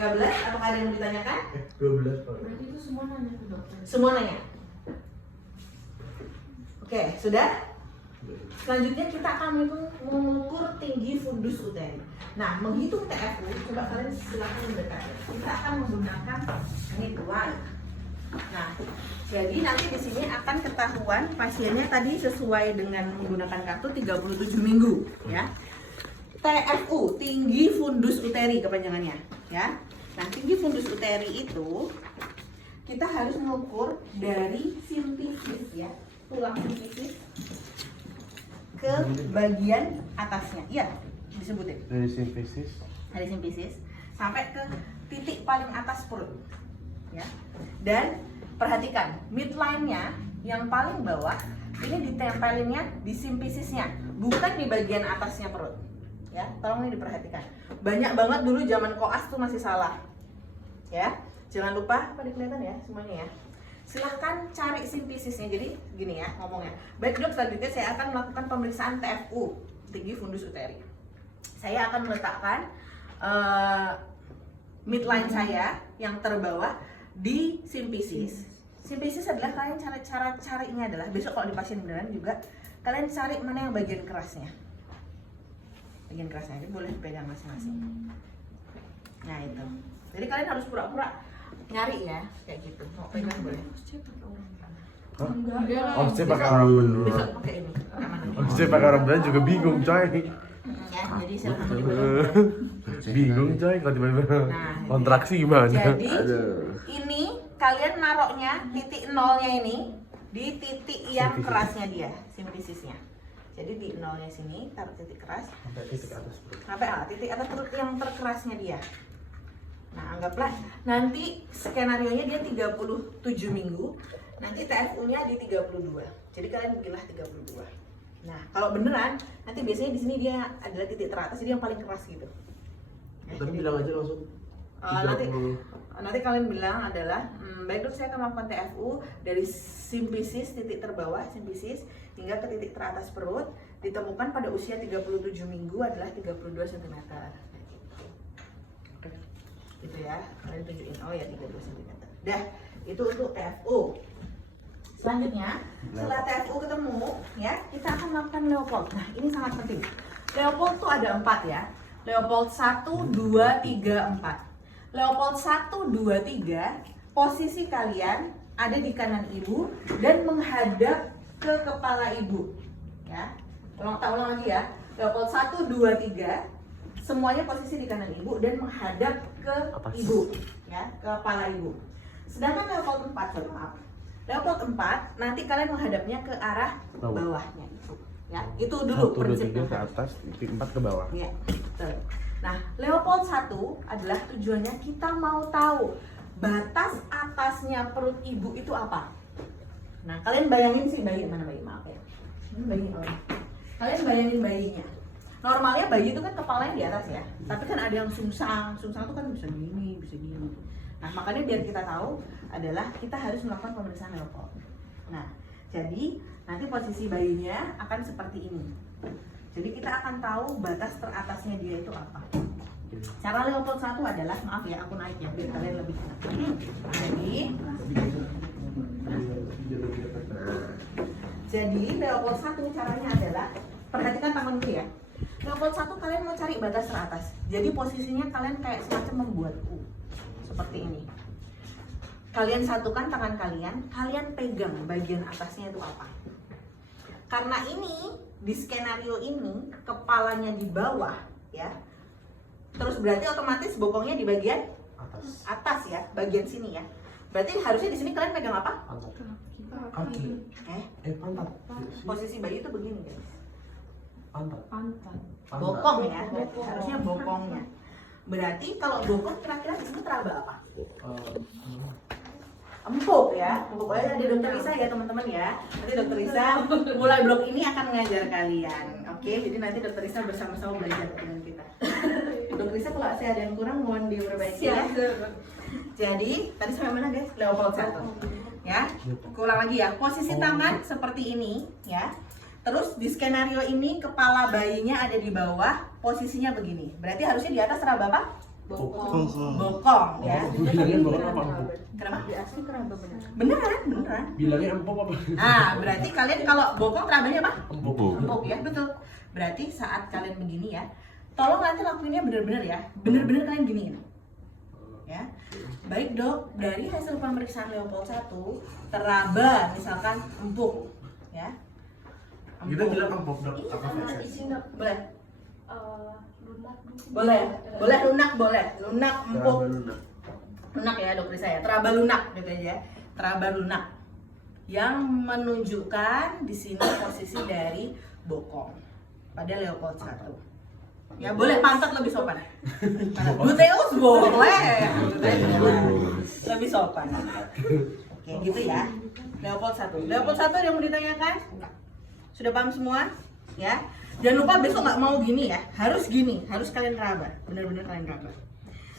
13. Apakah ada yang mau ditanyakan? 12 Pak. Berarti itu semua nanya ke dokter. Semua nanya. Oke, sudah? Selanjutnya kita akan mengukur tinggi fundus uteri. Nah, menghitung TFU, coba kalian silakan mendekat. Kita akan menggunakan ini slide. Nah, jadi nanti di sini akan ketahuan pasiennya tadi sesuai dengan menggunakan kartu 37 minggu, ya. TFU, tinggi fundus uteri kepanjangannya, ya. Nah, tinggi fundus uteri itu kita harus mengukur dari simfisis ya, tulang simfisis ke bagian atasnya. Iya, disebutin. Dari simfisis. Dari simfisis sampai ke titik paling atas perut. Ya. Dan perhatikan, midline-nya yang paling bawah ini ditempelinnya di simfisisnya, bukan di bagian atasnya perut. Ya, tolong ini diperhatikan. Banyak banget dulu zaman koas tuh masih salah. Ya. Jangan lupa, pada kelihatan ya semuanya ya. Silahkan cari simfisisnya. Jadi gini ya ngomongnya. Baik dok, selanjutnya saya akan melakukan pemeriksaan TFU, tinggi fundus uteri. Saya akan meletakkan midline saya yang terbawah di simpisis. Simpisis adalah kalian cara carinya adalah besok kalau di pasien beneran juga kalian cari mana yang bagian kerasnya. Bagian kerasnya aja boleh pegang masing-masing. Nah itu. Jadi kalian harus pura-pura nyari ya kayak gitu. Mau pegang boleh. Om saya pakai orang bener. Besok pakai ini. Pakai mana? Om saya pakai orang bener juga bingung coy. Ya, jadi silakan dipegang. Bingung coy kalau tiba-tiba Nah, kontraksi gimana? Jadi Aduh. ini kalian naroknya titik nolnya ini di titik yang Simpisis. kerasnya dia, simpisisnya. Jadi di nolnya sini taruh titik keras Sampai titik atas perut. sampai titik atas perut yang terkerasnya dia. Nah, anggaplah nanti skenarionya dia 37 minggu, nanti TFU-nya di 32. Jadi kalian bikinlah 32. Nah, kalau beneran nanti biasanya di sini dia adalah titik teratas, jadi yang paling keras gitu. Ya, Tapi jadi- bilang aja langsung. nanti kalian bilang adalah baik dok, saya akan melakukan TFU dari simpisis titik terbawah simpisis hingga ke titik teratas perut ditemukan pada usia 37 minggu adalah 32 cm. Gitu ya, kalian tunjukin oh ya 32 cm. Dah, itu untuk TFU. Selanjutnya, setelah TFU ketemu, ya kita akan melakukan Leopold. Nah, ini sangat penting. Leopold tuh ada 4 ya. Leopold 1, 2, 3, 4. Leopold 1, 2, 3, posisi kalian ada di kanan ibu dan menghadap ke kepala ibu. Ya, ulang lagi ya. Leopold 1, 2, 3, semuanya posisi di kanan ibu dan menghadap ke Atas. ibu, ya, ke kepala ibu. Sedangkan Leopold 4, sorry, maaf. Leopold 4, nanti kalian menghadapnya ke arah bawahnya itu. Ya, itu dulu 1, 2, 3 prinsipnya. ke atas, titik 4 ke bawah. Ya, betul. Nah, Leopold 1 adalah tujuannya kita mau tahu batas atasnya perut ibu itu apa. Nah, kalian bayangin sih bayi, mana bayi, maaf ya. Ini bayi apa? Kalian bayangin bayinya. Normalnya bayi itu kan kepalanya di atas ya. Tapi kan ada yang sungsang. Sungsang itu kan bisa gini, bisa gini. Nah, makanya biar kita tahu adalah kita harus melakukan pemeriksaan Leopold. Nah, jadi nanti posisi bayinya akan seperti ini. Jadi kita akan tahu batas teratasnya dia itu apa. Cara Leopold 1 adalah, maaf ya aku naik ya biar kalian lebih enak. Jadi Leopold 1 caranya adalah, perhatikan tanganku ya. Leopold 1 kalian mau cari batas teratas. Jadi posisinya kalian kayak semacam membuat U. Seperti ini. Kalian satukan tangan kalian pegang bagian atasnya itu apa. Karena ini di skenario ini kepalanya di bawah ya. Terus berarti otomatis bokongnya di bagian atas ya, bagian sini ya. Berarti harusnya di sini kalian pegang apa? Kaki. Pantat. Posisi bayi itu begini guys. Pantat. Bokong ya, berarti harusnya bokongnya. Berarti kalau bokong kira-kira di sini teraba apa? Empuk ya, empuk. Ada dokter Lisa ya teman-teman ya. Nanti dokter Lisa mulai blok ini akan mengajar kalian. Oke, jadi nanti dokter Lisa bersama-sama belajar dengan kita. Dokter Lisa kalau saya ada yang kurang mohon diperbaiki ya. Jadi tadi sampai mana guys? Leopold 1. Ya, ulang lagi ya. Posisi tangan seperti ini ya. Terus di skenario ini kepala bayinya ada di bawah, posisinya begini. Berarti harusnya di atas teraba apa? Bokong ya. Bilangnya bokong apa empuk? Kenapa? Di asli teraba bener. Beneran. Bilangnya empuk apa? Nah, berarti kalian kalau bokong terabanya apa? Empuk. Empuk ya, betul. Berarti saat kalian begini ya, tolong nanti lakuinnya bener-bener ya. Bener-bener kalian giniin. Ya. Baik dok, dari hasil pemeriksaan Leopold 1 teraba misalkan empuk ya. Kita bilang empuk dok. Iya, Apa sama feses? isi boleh. Lunak mungkin. Boleh lunak empuk. Lunak. Lunak ya dokter saya, teraba lunak gitu aja. Teraba lunak yang menunjukkan di sini posisi dari bokong pada Leopold 1. Ya boleh pantat lebih sopan. Gluteus boleh. Lebih sopan. Oke, gitu ya. Leopold 1. Leopold 1 yang mau ditanyakan? Sudah paham semua? Ya. Jangan lupa besok nggak mau gini ya. Harus gini, harus kalian raba. Bener-bener kalian raba.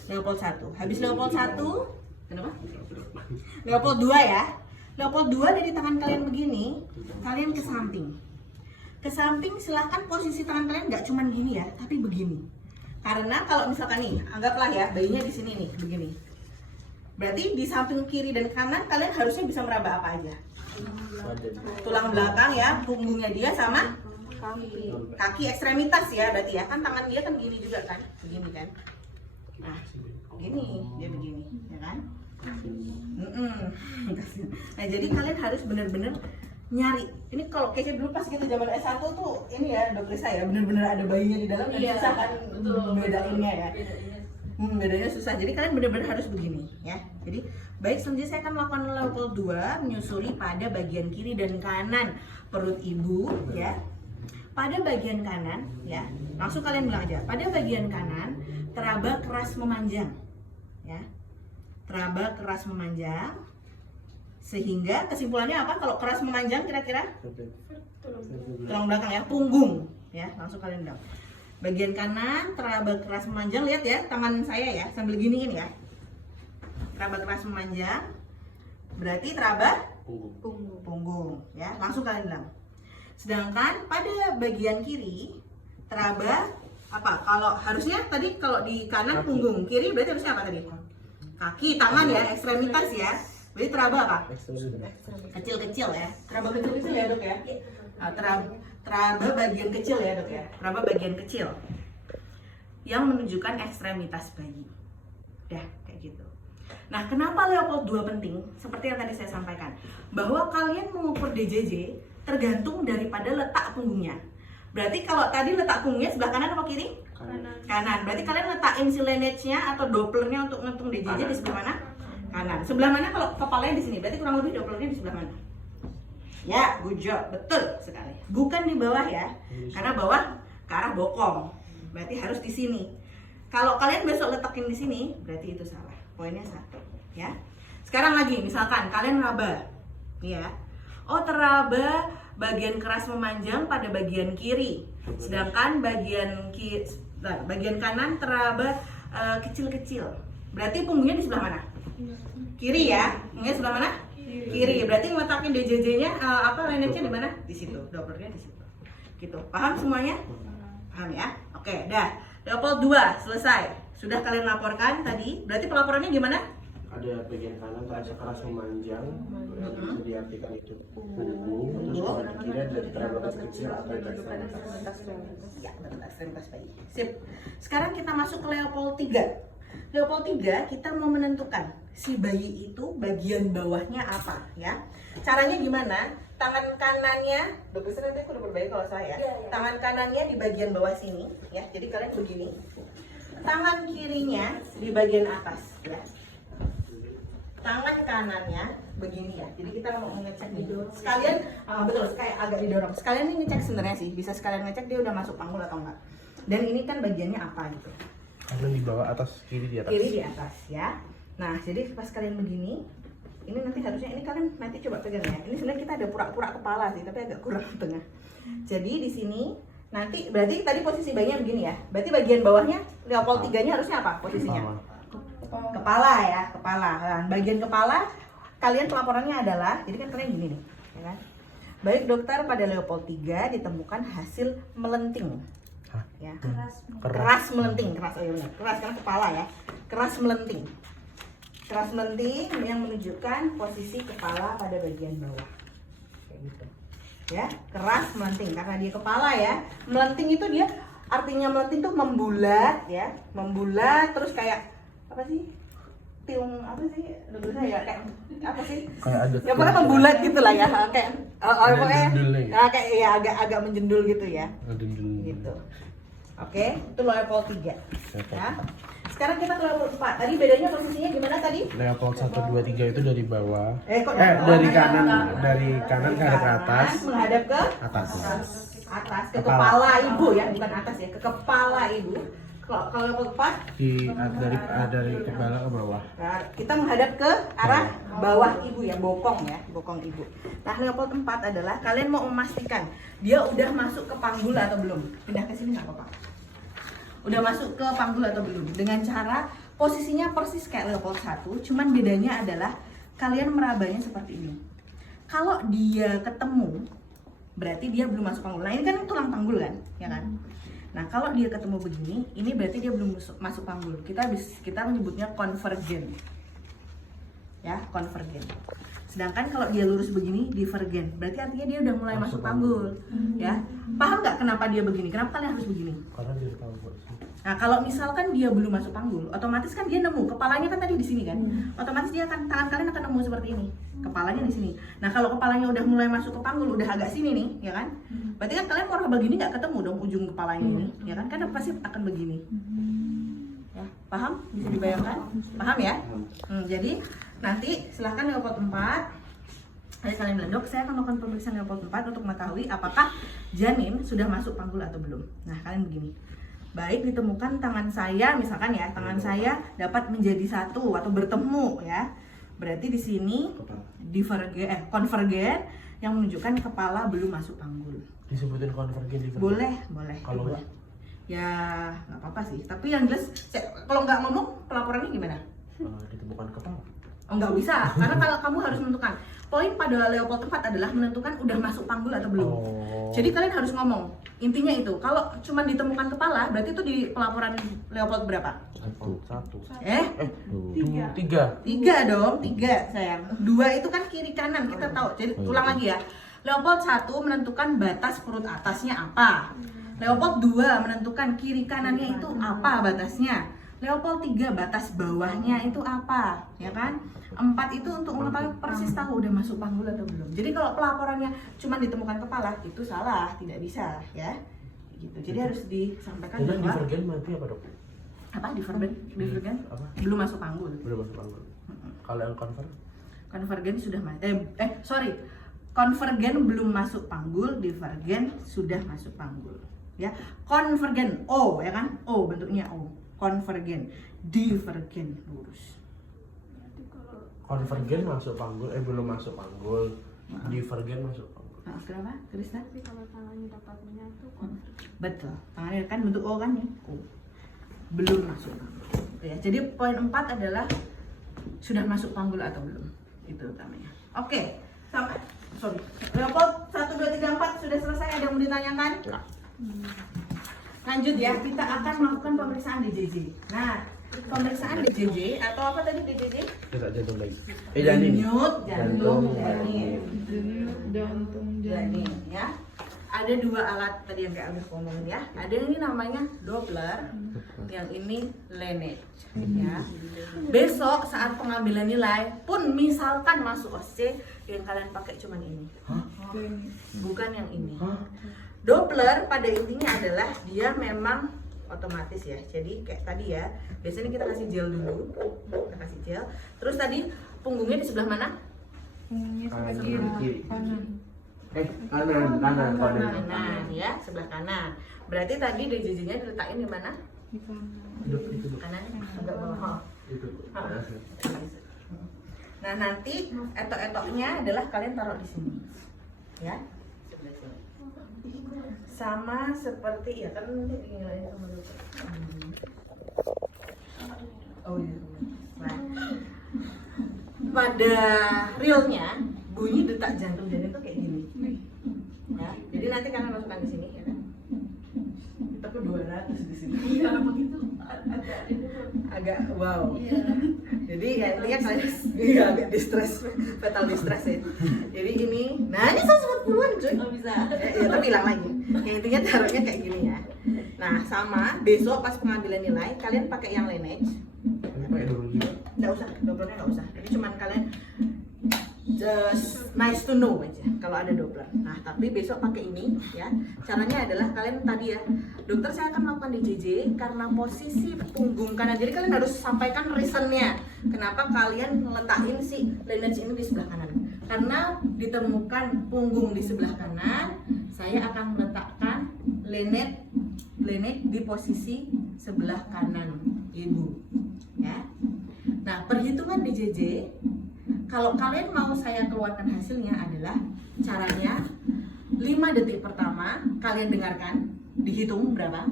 Leopold 1. Habis Leopold 1, kenapa? Leopold 2 ya. Leopold 2 dari tangan kalian begini, kalian ke samping. Ke samping silahkan posisi tangan kalian nggak cuman gini ya, tapi begini. Karena kalau misalkan nih, anggaplah ya bayinya di sini nih, begini. Berarti di samping kiri dan kanan kalian harusnya bisa meraba apa aja? Tulang belakang ya, punggungnya dia sama kaki ekstremitas ya, berarti ya. Kan tangan dia kan gini juga kan, begini kan. Nah, gini, dia begini, ya kan? Nah, jadi kalian harus benar-benar nyari. Ini kalau kayaknya dulu pas kita zaman S1 tuh ini ya, dokter saya benar-benar ada bayinya di dalam dan susah kan bedainnya ya. Bedanya susah. Jadi kalian benar-benar harus begini ya. Jadi baik, selanjutnya saya akan melakukan level 2 menyusuri pada bagian kiri dan kanan perut ibu ya. Pada bagian kanan ya, langsung kalian bilang aja. Pada bagian kanan teraba keras memanjang ya. Teraba keras memanjang. Sehingga kesimpulannya apa kalau keras memanjang kira-kira? Tulang belakang ya, punggung ya, langsung kalian bilang. Bagian kanan teraba keras memanjang, lihat ya tangan saya ya sambil giniin ya. Teraba keras memanjang berarti teraba punggung ya, langsung kalian bilang. Sedangkan pada bagian kiri teraba apa? Kalau harusnya tadi kalau di kanan punggung, kiri berarti harusnya apa tadi? Kaki, tangan ya, ekstremitas ya. Berarti teraba apa? Kecil-kecil ya. Teraba kecil-kecil ya dok ya. Nah, teraba bagian kecil ya dok ya. Teraba bagian kecil yang menunjukkan ekstremitas bayi. Dah kayak gitu. Nah, kenapa Leopold 2 penting? Seperti yang tadi saya sampaikan, bahwa kalian mengukur DJJ tergantung daripada letak punggungnya. Berarti kalau tadi letak punggungnya sebelah kanan apa kiri? Kanan. Berarti kalian letakin si lineage-nya atau Dopplernya untuk ngitung DJJ di sebelah mana? Kanan. Sebelah mana kalau kepalanya di sini? Berarti kurang lebih Dopplernya di sebelah mana? Ya, good job. Betul sekali. Bukan di bawah ya. Karena bawah ke arah bokong. Berarti harus di sini. Kalau kalian besok letakin di sini, berarti itu salah. Poinnya 1, ya. Sekarang lagi, misalkan kalian raba. Ya. Oh, teraba bagian keras memanjang pada bagian kiri. Sedangkan bagian kanan teraba kecil-kecil. Berarti punggungnya di sebelah mana? Kiri ya, punggungnya sebelah mana? Kiri. Berarti ngetakin DJJ-nya lineage-nya di mana? Di situ, Dopplernya di situ. Gitu. Paham semuanya? Paham ya? Oke, dah. Level 2 selesai. Sudah kalian laporkan tadi. Berarti pelaporannya gimana? Ada bagian kanan terasa keras memanjang, bisa diartikan itu punggung, terus kalau di kiri ada teraba kecil atau ekstremitas. Ya, betul, ekstremitas bayi. Sip. Sekarang kita masuk ke Leopold 3. Leopold 3 kita mau menentukan si bayi itu bagian bawahnya apa ya. Caranya gimana? Tangan kanannya, dokter nanti aku udah berbahaya kalau saya. Tangan kanannya di bagian bawah sini ya. Jadi kalian begini. Tangan kirinya di bagian atas ya. Tangan kanannya begini ya. Jadi kita mau ngecek nih. Sekalian betul, kayak agak didorong. Sekalian nih ngecek sebenarnya sih. Bisa sekalian ngecek dia udah masuk panggul atau enggak. Dan ini kan bagiannya apa gitu. Kanan di bawah, atas, kiri di atas. Kiri di atas ya. Nah, jadi pas kalian begini, ini nanti harusnya ini kalian nanti coba pegang ya. Ini sebenarnya kita ada pura-pura kepala sih, tapi agak kurang tengah. Jadi di sini nanti berarti tadi posisi bayinya begini ya. Berarti bagian bawahnya Leopold 3-nya harusnya apa posisinya? Kepala ya, kepala. Nah, bagian kepala kalian pelaporannya adalah, jadi kan kalian gini nih, ya kan? Baik dokter, pada Leopold 3 ditemukan hasil melenting. Ya. Keras melenting, keras, oh iya benar. Keras kan kepala ya. Keras melenting. Keras melenting yang menunjukkan posisi kepala pada bagian bawah. Kayak gitu. Ya, keras melenting karena dia kepala ya. Melenting itu dia artinya melenting tuh membulat ya. Membulat terus kayak apa sih? Tiung apa sih? Dulu saya kayak apa sih? Kayak ada. Ya pokoknya membulat gitu lah ya. Kayak pokoknya kayak ya agak menjendul gitu ya. Gitu. Oke, itu Leopold 3 ya. Sekarang kita ke Leopold 4. Tadi bedanya posisinya gimana tadi? Leopold 1, 2, 3 itu dari bawah. Dari kanan ke atas. Menghadap ke Atas. Atas ke kepala ibu ya, bukan atas ya, ke kepala ibu. Kalau Leopold 4 dari kepala ke bawah. nah, kita menghadap ke arah bawah ibu ya, bokong ya, bokong ibu. Nah, Leopold 4 adalah kalian mau memastikan dia udah masuk ke panggul atau belum. Pindah ke sini nggak apa-apa. Udah masuk ke panggul atau belum, dengan cara posisinya persis kayak Leopold 1, cuman bedanya adalah kalian merabanya seperti ini. Kalau dia ketemu berarti dia belum masuk panggul. Nah, ini kan tulang panggul kan, ya kan? Nah, kalau dia ketemu begini, ini berarti dia belum masuk panggul. Kita menyebutnya konvergen. Ya, konvergen. Sedangkan kalau dia lurus begini, divergen. Berarti artinya dia udah mulai masuk panggul. Ya. Paham nggak kenapa dia begini? Kenapa kalian harus begini? Karena dia tahu kok sih. Nah, kalau misalkan dia belum masuk panggul, otomatis kan dia nemu. Kepalanya kan tadi di sini kan. Otomatis dia akan tangan kalian akan nemu seperti ini. Kepalanya di sini. Nah, kalau kepalanya udah mulai masuk ke panggul, udah agak sini nih, ya kan? Berarti kan kalian mau begini nggak ketemu dong ujung kepalanya ini, ya kan? Karena pasti akan begini. Ya, paham? Bisa dibayangkan? Paham ya? Jadi nanti silahkan Leopold 4. Ada kalian bilang, dok, saya akan melakukan pemeriksaan Leopold 4 untuk mengetahui apakah janin sudah masuk panggul atau belum. Nah, kalian begini. Baik ditemukan tangan saya, misalkan ya, tangan saya dapat menjadi satu atau bertemu ya. Berarti di sini konvergen yang menunjukkan kepala belum masuk panggul. Disebutin konvergen divergen. Boleh. Kalau enggak? Ya, nggak apa-apa sih. Tapi yang jelas, kalau nggak ngomong pelaporannya gimana? Ditemukan kepala. Oh, nggak bisa, karena kalau kamu harus menentukan. Poin pada Leopold 4 adalah menentukan udah masuk panggul atau belum. Jadi kalian harus ngomong. Intinya itu, kalau cuma ditemukan kepala, berarti itu di pelaporan Leopold berapa? Satu. Tiga dong, sayang. 2 itu kan kiri kanan, kita tahu. Jadi ulang lagi ya. Leopold 1 menentukan batas perut atasnya apa. Leopold 2 menentukan kiri kanannya itu apa batasnya. Leopold 3 batas bawahnya itu apa, ya kan? 4 itu untuk mengetahui persis tahu udah masuk panggul atau belum. Jadi kalau pelaporannya cuma ditemukan kepala, itu salah, tidak bisa, ya. Gitu. Jadi harus disampaikan Jadi bahwa divergen berarti apa, dok? apa divergen? Apa? Belum masuk panggul. Belum masuk panggul. Kalau yang Konvergen sudah konvergen belum masuk panggul, divergen sudah masuk panggul. Ya, konvergen O, ya kan? O bentuknya O. Konvergen, divergen lurus. konvergen masuk panggul, belum masuk panggul. Divergen masuk panggul. Nah, kenapa, Krista? Tapi kalau tangannya dapat menyatu konvergen. Betul, tangannya kan bentuk O kan nih. O. Belum masuk panggul. Ya, jadi poin 4 adalah sudah masuk panggul atau belum. Itu utamanya. Oke, sampai Leopold 1, 2, 3, 4 sudah selesai. Ada yang mau ditanyakan? Ya. Lanjut ya, kita akan melakukan pemeriksaan DJJ. Nah, pemeriksaan DJJ atau apa tadi DJJ? Detak jantung lagi. Janin. Denyut jantung janin. Jantung Janin ya. Ada 2 alat tadi yang kayak Alif ngomongin ya. Ada yang ini namanya Doppler, yang ini Laneige ya. Besok saat pengambilan nilai pun misalkan masuk OSCE, yang kalian pakai cuman ini. Bukan yang ini. Doppler pada intinya adalah dia memang otomatis ya. Jadi kayak tadi ya, biasanya kita kasih gel dulu. Kita kasih gel. Terus tadi punggungnya di sebelah mana? Punggungnya sebelah Kiri. kanan. Kanan ya, sebelah kanan. Berarti tadi DJJ-nya diletakin di mana? Di kanan. Itu. Kanan, agak bawah. Itu. Nah, nanti etok-etoknya adalah kalian taruh di sini. Ya. Sebelah sini. Sama seperti ya kan nanti dinilai sama dokter. Oh iya. Nah, pada realnya bunyi detak jantung janin itu kayak gini. Ya, jadi nanti kalian masukkan di sini ya kan. Tapi 200 di sini. Iya, begitu. Agak wow. Jadi ya intinya kalian agak distress, fatal distress ya. Jadi ini, nah ini 140-an cuy. Oh bisa. Ya tapi hilang lagi. Ya, intinya taruhnya kayak gini ya. Nah sama besok pas pengambilan nilai kalian pakai yang Laneige. Ini pakai dulu juga. Nggak usah, Dopplernya nggak usah. Jadi cuman kalian just nice to know aja kalau ada Doppler. Nah tapi besok pakai ini ya. Caranya adalah kalian tadi ya, dokter saya akan melakukan DJJ karena posisi punggung kanan. Jadi kalian harus sampaikan reasonnya kenapa kalian letakin si Laneige ini di sebelah kanan. Karena ditemukan punggung di sebelah kanan, saya akan meletakkan Laneige di posisi sebelah kanan ibu ya. Nah perhitungan DJJ, kalau kalian mau saya keluarkan hasilnya adalah caranya 5 detik pertama kalian dengarkan, dihitung berapa.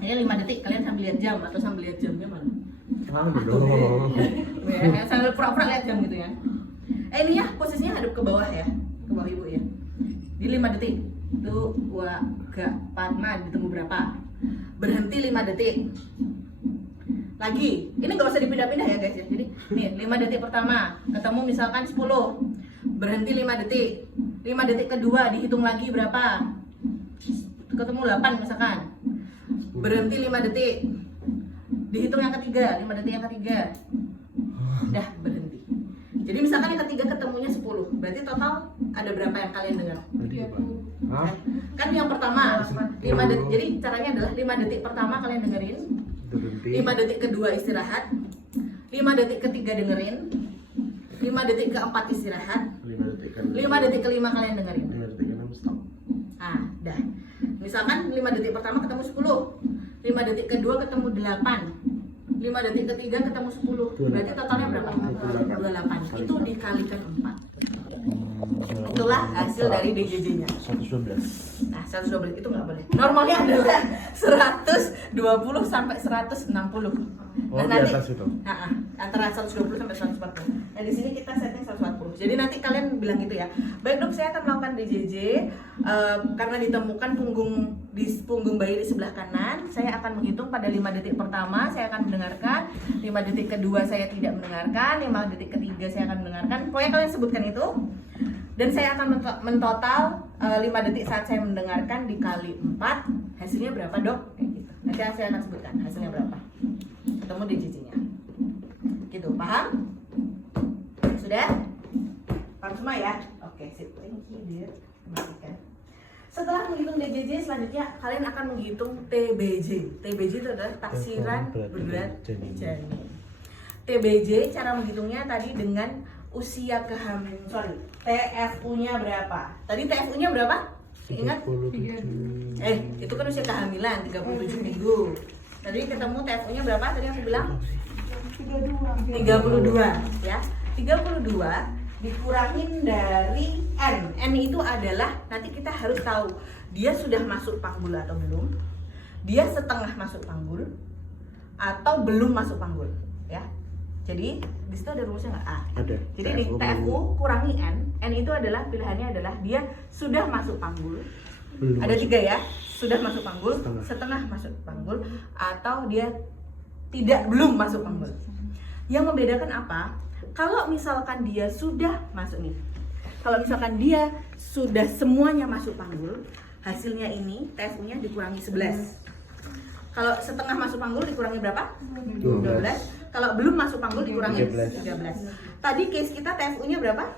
Saya 5 detik kalian sambil lihat jam atau sambil lihat jamnya mana? Ya, sambil pura-pura lihat jam gitu ya. Ini ya posisinya hadap ke bawah ya, ke bawah ibu ya. Di 5 detik 2, 3, 4, 5, ditemu berapa? Berhenti 5 detik. Lagi, ini nggak usah dipindah-pindah ya guys ya. Jadi nih 5 detik pertama, ketemu misalkan 10, berhenti 5 detik. 5 detik kedua dihitung lagi berapa? Ketemu 8 misalkan. Berhenti 5 detik. Dihitung yang ketiga, 5 detik yang ketiga. Dah berhenti. Jadi misalkan yang ketiga ketemunya 10, berarti total ada berapa yang kalian dengar? Hah? Kan yang pertama 5 detik. Jadi caranya adalah 5 detik pertama kalian dengerin. 5 detik kedua istirahat. 5 detik ketiga dengerin. 5 detik keempat istirahat. 5 detik kan. 5 detik kelima kalian dengerin. 5 detik kan stop. Ah, dah. Misalkan 5 detik pertama ketemu 10. 5 detik kedua ketemu 8. 5 detik ketiga ketemu 10. Berarti totalnya berapa? 28. Itu dikalikan 4. Itulah hasil dari DJJ-nya. 112. Nah, 112 itu nggak boleh. Normalnya adalah 120 sampai 160. Oh, di atas itu. Antara 120 sampai 140. Nah, di sini kita setting 140. Jadi nanti kalian bilang gitu ya. Baik dok, saya akan melakukan DJJ karena ditemukan punggung bayi di sebelah kanan. Saya akan menghitung pada 5 detik pertama saya akan mendengarkan, 5 detik kedua saya tidak mendengarkan, 5 detik ketiga saya akan mendengarkan. Pokoknya kalian sebutkan itu. Dan saya akan mentotal 5 detik saat saya mendengarkan dikali 4. Hasilnya berapa dok? Kayak gitu. Nanti saya akan sebutkan hasilnya berapa. Ketemu DJJ-nya. Gitu, paham? Sudah? Paham semua ya? Oke, sip. Thank you, dear. Matikan. Setelah menghitung DJJ, selanjutnya kalian akan menghitung TBJ. TBJ itu adalah taksiran berat janin. TBJ cara menghitungnya tadi dengan usia kehamilan. TFU-nya berapa? Tadi TFU-nya berapa? Ingat? 37. Itu kan usia kehamilan 37 minggu. Tadi ketemu TFU-nya berapa? Tadi aku bilang 32 ya. 32 dikurangin dari N. N itu adalah nanti kita harus tahu dia sudah masuk panggul atau belum. Dia setengah masuk panggul atau belum masuk panggul ya. Jadi di situ ada rumusnya nggak? Ada. Jadi nih TFU kurangi N itu adalah pilihannya adalah dia sudah masuk panggul. Belum Ada masuk. 3 ya, sudah masuk panggul, setengah masuk panggul, atau dia belum masuk panggul. Yang membedakan apa? Kalau misalkan dia sudah masuk nih, kalau misalkan dia sudah semuanya masuk panggul, hasilnya ini TFU-nya dikurangi 11. Kalau setengah masuk panggul dikurangi berapa? 12. Kalau belum masuk panggul dikurangi 13. Tadi case kita TFU-nya berapa?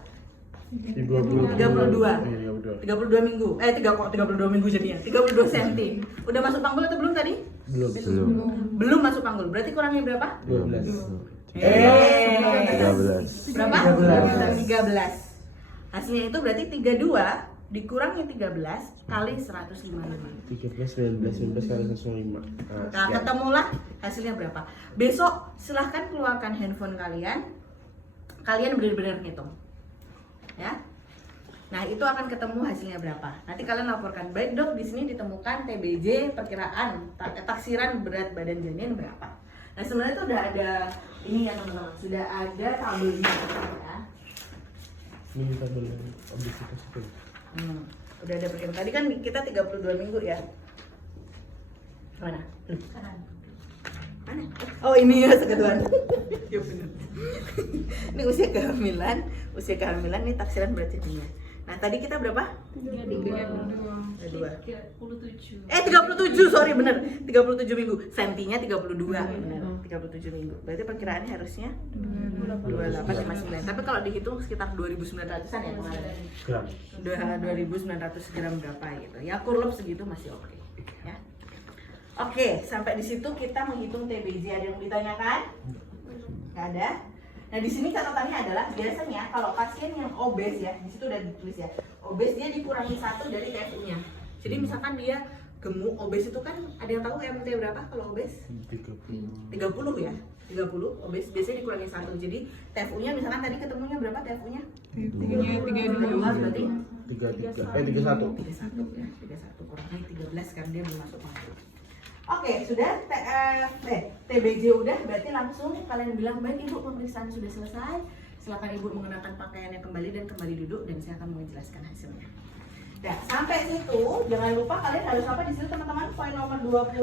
32. 32 minggu. 32 minggu jadinya. 32 cm. Udah masuk panggul atau belum tadi? Belum masuk panggul. Berarti kurangnya berapa? 12. 13. Berapa? 13. Hasilnya itu berarti 32 dikurangi 13 kali 155. 13, 19 kali 105. Nah, ketemulah hasilnya berapa. Besok silahkan keluarkan handphone kalian. Kalian benar-benar ngitung. Ya. Nah, itu akan ketemu hasilnya berapa. Nanti kalian laporkan, baik dok, di sini ditemukan TBJ perkiraan taksiran berat badan janin berapa. Nah, sebenarnya itu udah ada ini ya teman-teman, sudah ada tabelnya ya. Ini tabel obesitas itu. Udah ada perkiraan. Tadi kan kita 32 minggu ya. Mana? Mana? Oh, ini ya segituan. Ya benar. Ini usia kehamilan nih taksiran berat janinnya. Nah, tadi kita berapa? 37, sorry bener 37 minggu. Sentinya 32 bener, 37 minggu. Berarti perkiraannya harusnya 28,59. Tapi kalau dihitung sekitar 2.900-an ya kemarin. Gram. Udah 2.900 gram berapa gitu. Ya kurlep segitu masih oke. Ya. Oke, sampai di situ kita menghitung TBJ. Ada yang ditanyakan? Nggak ada. Nah, di sini catatannya adalah biasanya kalau pasien yang obes ya, di situ udah ditulis ya. Obes dia dikurangi 1 dari TFU-nya. Jadi misalkan dia gemuk, obes itu kan ada yang tahu MT berapa kalau obes? 30 ya. 30 obes biasanya dikurangi 1. Jadi TFU-nya misalkan tadi ketemunya berapa TFU-nya? 32 berarti 31 ya. 31 kurangi 13 kan dia belum masuk panggul. Oke, sudah TBJ udah, berarti langsung kalian bilang, baik ibu, pemeriksaan sudah selesai. Silakan ibu mengenakan pakaiannya kembali dan kembali duduk dan saya akan menjelaskan hasilnya. Nah, sampai sampai situ, jangan lupa kalian harus apa di situ teman-teman? Poin nomor 21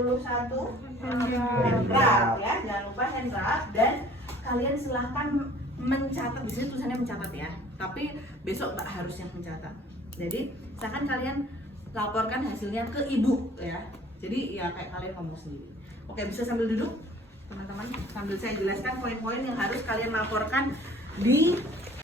handwrap ya, jangan lupa handwrap dan kalian silahkan mencatat di sini tulisannya mencatat ya. Tapi besok nggak harus yang mencatat. Jadi silahkan kalian laporkan hasilnya ke ibu ya. Jadi ya kayak kalian ngomong sendiri. Oke, bisa sambil duduk teman-teman sambil saya jelaskan poin-poin yang harus kalian laporkan di